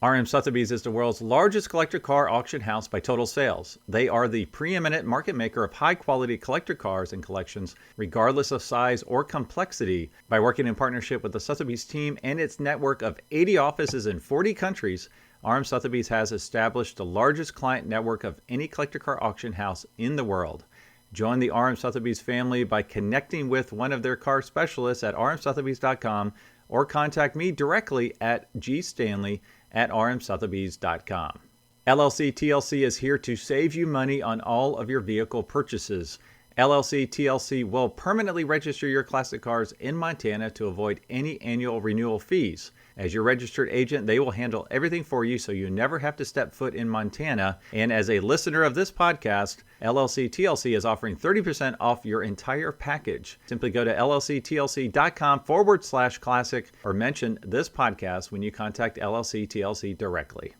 RM Sotheby's is the world's largest collector car auction house by total sales. They are the preeminent market maker of high-quality collector cars and collections, regardless of size or complexity. By working in partnership with the Sotheby's team and its network of 80 offices in 40 countries, RM Sotheby's has established the largest client network of any collector car auction house in the world. Join the RM Sotheby's family by connecting with one of their car specialists at rmsotheby's.com or contact me directly at gstanley@rmsotheby's.com. LLC TLC is here to save you money on all of your vehicle purchases. LLC TLC will permanently register your classic cars in Montana to avoid any annual renewal fees. As your registered agent, they will handle everything for you so you never have to step foot in Montana. And as a listener of this podcast, LLC TLC is offering 30% off your entire package. Simply go to llctlc.com/classic or mention this podcast when you contact LLC TLC directly.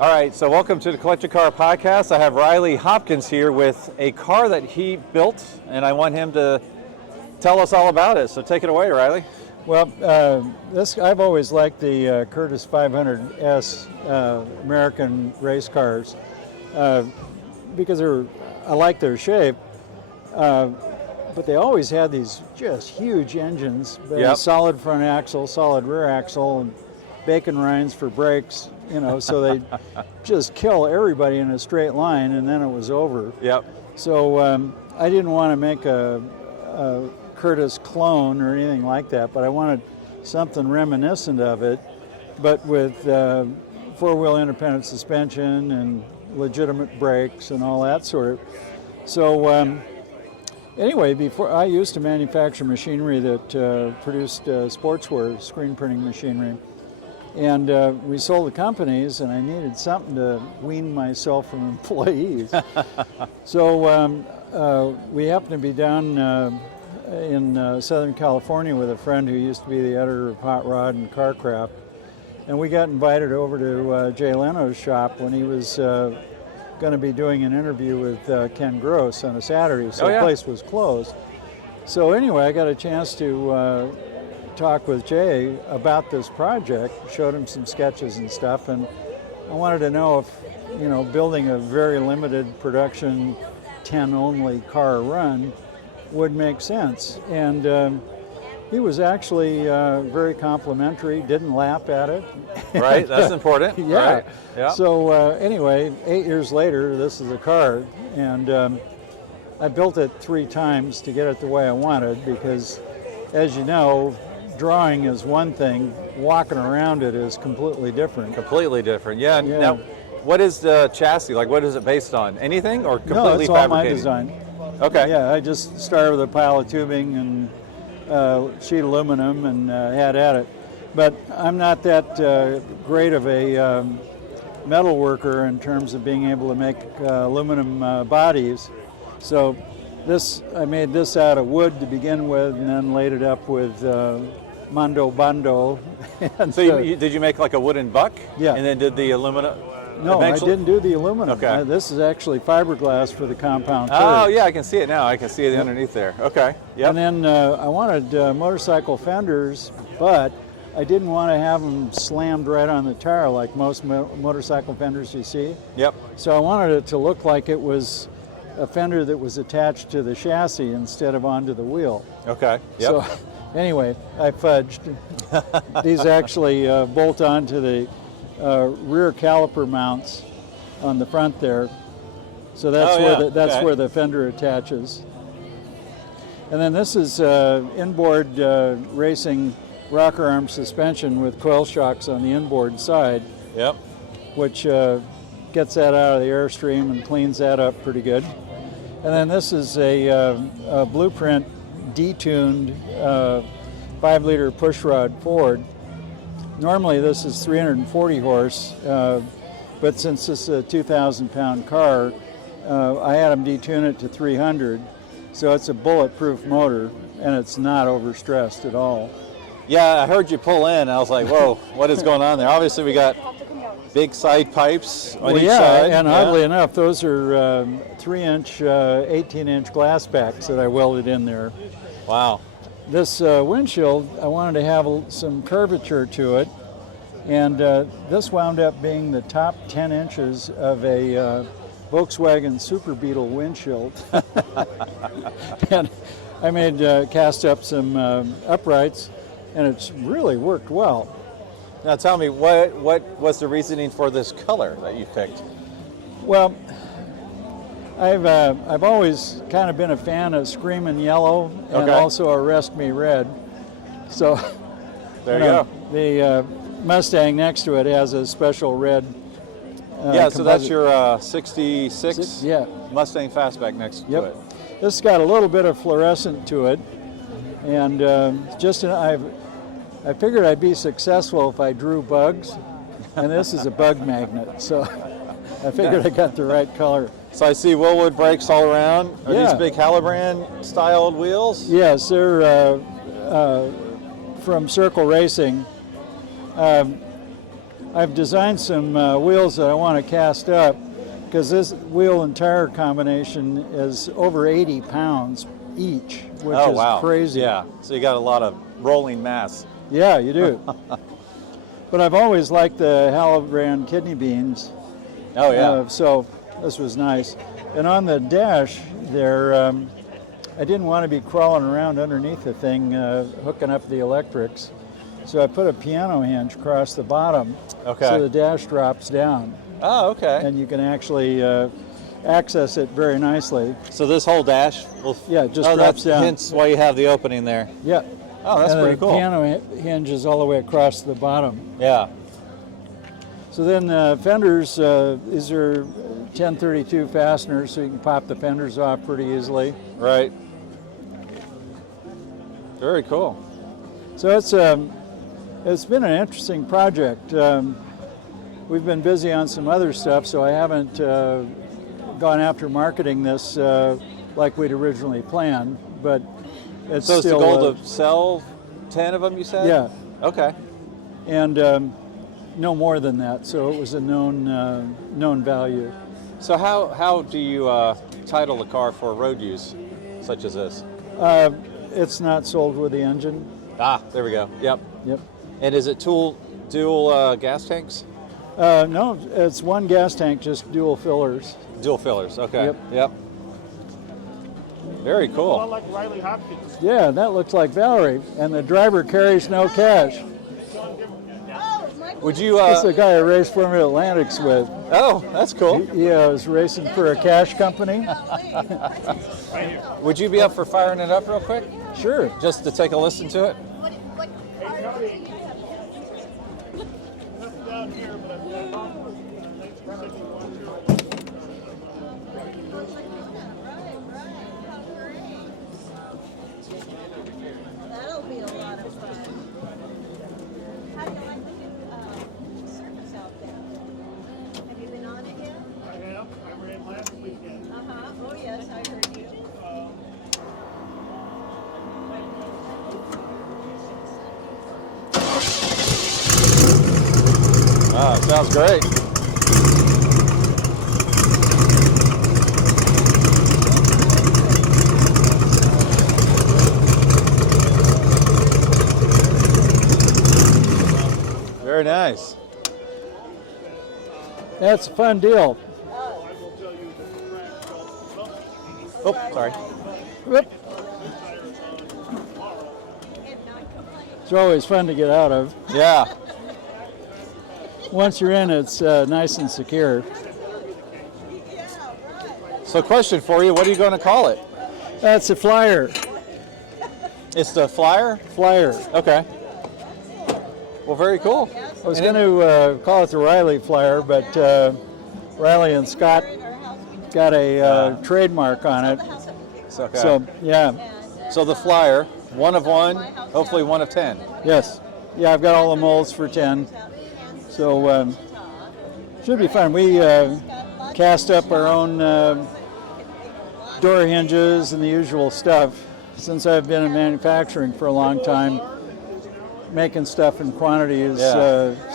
All right, so welcome to the Collector Car Podcast. I have Riley Hopkins here with a car that he built, and I want him to tell us all about it. So take it away, Riley. Well, I've always liked the Curtis 500S American race cars because I like their shape, but they always had these just huge engines, solid front axle, solid rear axle, and bacon rinds for brakes, so they just kill everybody in a straight line, and then it was over. Yep. So I didn't want to make a Curtis clone or anything like that, but I wanted something reminiscent of it, but with four-wheel independent suspension and legitimate brakes and all that sort of. So anyway, before I used to manufacture machinery that produced sportswear screen printing machinery, and we sold the companies, and I needed something to wean myself from employees. So we happened to be down in Southern California with a friend who used to be the editor of Hot Rod and Carcraft, and we got invited over to Jay Leno's shop when he was going to be doing an interview with Ken Gross on a Saturday, so the place was closed. So anyway, I got a chance to talk with Jay about this project, showed him some sketches and stuff, and I wanted to know if, building a very limited production 10 only car run would make sense. And he was actually very complimentary, didn't laugh at it. Right, that's important. Yeah. Right. Yeah. So anyway, 8 years later, this is a car, and I built it 3 times to get it the way I wanted, because as you know, drawing is one thing, walking around it is completely different. Completely different, yeah. Now, what is the chassis? Like, what is it based on? Anything, or completely fabricated? No, it's all my design. Okay. Yeah, I just started with a pile of tubing and sheet aluminum and had at it. But I'm not that great of a metal worker in terms of being able to make aluminum bodies. So I made this out of wood to begin with, and then laid it up with Mondo Bando. So did you make like a wooden buck? Yeah. And then did the aluminum? No, eventually? I didn't do the aluminum. Okay. This is actually fiberglass for the compound curve. Oh, yeah, I can see it now. I can see it underneath there. Okay. Yep. And then I wanted motorcycle fenders, but I didn't want to have them slammed right on the tire like most motorcycle fenders you see. Yep. So I wanted it to look like it was a fender that was attached to the chassis instead of onto the wheel. Okay. Yep. So anyway, I fudged. These actually bolt onto the rear caliper mounts on the front there. So that's where the fender attaches. And then this is inboard racing rocker arm suspension with coil shocks on the inboard side. Yep. Which gets that out of the airstream and cleans that up pretty good. And then this is a blueprint detuned 5-liter pushrod Ford. Normally this is 340 horse, but since this is a 2,000-pound car, I had them detune it to 300. So it's a bulletproof motor, and it's not overstressed at all. Yeah, I heard you pull in, and I was like, whoa, what is going on there? Obviously, we got big side pipes on each side. And oddly enough, those are 3-inch, 18-inch glass backs that I welded in there. Wow. This windshield, I wanted to have some curvature to it, And this wound up being the top 10 inches of a Volkswagen Super Beetle windshield. And I made cast up some uprights, and it's really worked well. Now tell me, what was the reasoning for this color that you picked? Well, I've always kind of been a fan of Screamin' Yellow and also Arrest Me Red. So there you go. The Mustang next to it has a special red. So that's your 66 Mustang Fastback next to it. This has got a little bit of fluorescent to it, and I figured I'd be successful if I drew bugs, and this is a bug magnet, so I figured I got the right color. So I see Willwood brakes all around. Are these big Halibran styled wheels? Yes, they're from Circle Racing. I've designed some wheels that I want to cast up, because this wheel and tire combination is over 80 pounds each, which is crazy. Yeah, so you got a lot of rolling mass. Yeah, you do. But I've always liked the Halibran kidney beans. Oh, yeah. So this was nice. And on the dash there, I didn't want to be crawling around underneath the thing, hooking up the electrics. So I put a piano hinge across the bottom, so the dash drops down. Oh, okay. And you can actually access it very nicely. So this whole dash will just drops down. Hence why you have the opening there. Yeah. Oh, that's pretty cool. The piano hinge is all the way across the bottom. Yeah. So then the fenders, these are 1032 fasteners, so you can pop the fenders off pretty easily. Right. Very cool. So it's been an interesting project. We've been busy on some other stuff, so I haven't gone after marketing this like we'd originally planned, but it's so still... So it's the goal to sell 10 of them, you said? Yeah. Okay. And no more than that, so it was a known value. So how do you title the car for road use, such as this? It's not sold with the engine. Ah, there we go. Yep. Yep. And is it dual gas tanks? No, it's one gas tank, just dual fillers. Dual fillers, okay. Yep. Very cool. A lot like Riley Hopkins. Yeah, that looks like Valerie. And the driver carries no cash. Would you... It's the guy I raced Formula Atlantics with. Oh, that's cool. He was racing for a cash company. Would you be up for firing it up real quick? Sure. Just to take a listen to it? Down here, but that'll be a lot of fun. How do you like the new circus out there? Have you been on it yet? I have. I ran last weekend. Oh yes, I heard you. Ah, sounds great. Very nice. That's a fun deal. Oh, sorry. Whoop. It's always fun to get out of. Yeah. Once you're in, it's nice and secure. So question for you, what are you going to call it? That's a Flyer. It's the Flyer? Flyer. Okay. Well, very cool. I was going to call it the Riley Flyer, but Riley and Scott got a trademark on it. Okay. So, yeah. So the Flyer, one of one, hopefully one of 10. Yes. Yeah, I've got all the molds for 10. So should be fun. We cast up our own door hinges and the usual stuff. Since I've been in manufacturing for a long time, making stuff in quantity is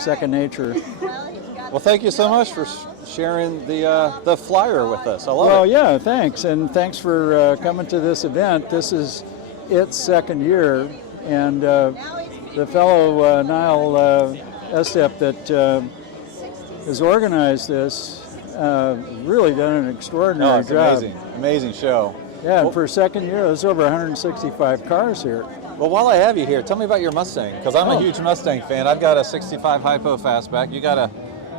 second nature. Well, thank you so much for sharing the Flyer with us. I love it. Well, yeah, thanks. And thanks for coming to this event. This is its second year. And the fellow, Niall, STEP that has organized this really done an extraordinary No, it's job. amazing. Amazing show. Yeah, and for a second year, there's over 165 cars here. Well, while I have you here, tell me about your Mustang, because I'm Oh. a huge Mustang fan. I've got a 65 Hypo Fastback. You got a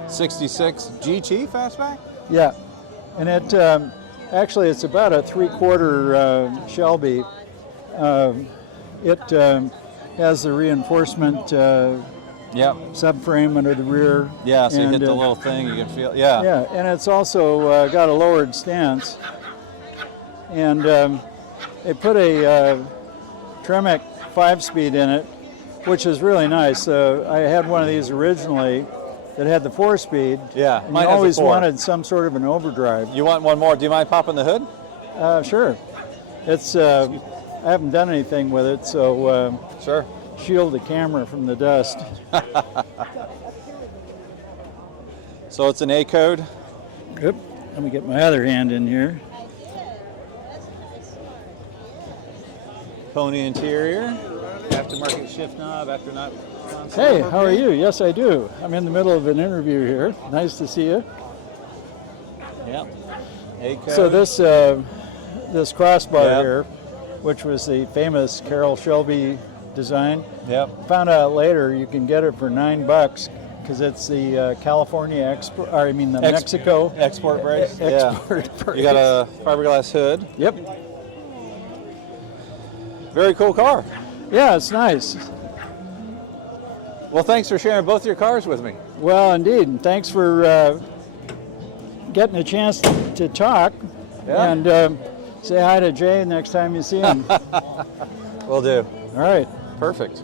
66 GT Fastback? Yeah, and it actually it's about a 3/4 Shelby. It has the reinforcement Yep. subframe under the rear. Yeah, so you and, hit the little thing, you can feel, yeah. Yeah, and it's also got a lowered stance. And they put a Tremec 5-speed in it, which is really nice. I had one of these originally that had the 4-speed. Yeah, and mine I has a always 4. wanted some sort of an overdrive. You want one more? Do you mind popping the hood? Sure. It's I haven't done anything with it, so Sure. shield the camera from the dust. So it's an A code. Yep. Let me get my other hand in here. Pony interior. Aftermarket shift knob, after not. Hey, how are you? Yes, I do. I'm in the middle of an interview here. Nice to see you. Yep. A code. So this crossbar Yep. here, which was the famous Carroll Shelby design, Yep. found out later you can get it for $9 because it's the California export. Or I mean the Mexico Export brace. export. Yeah. You got a fiberglass hood. Yep. Very cool car. Yeah, it's nice. Well, thanks for sharing both your cars with me. Well, indeed. And thanks for getting a chance to talk. Yeah. And say hi to Jay next time you see him. Will do. All right. Perfect.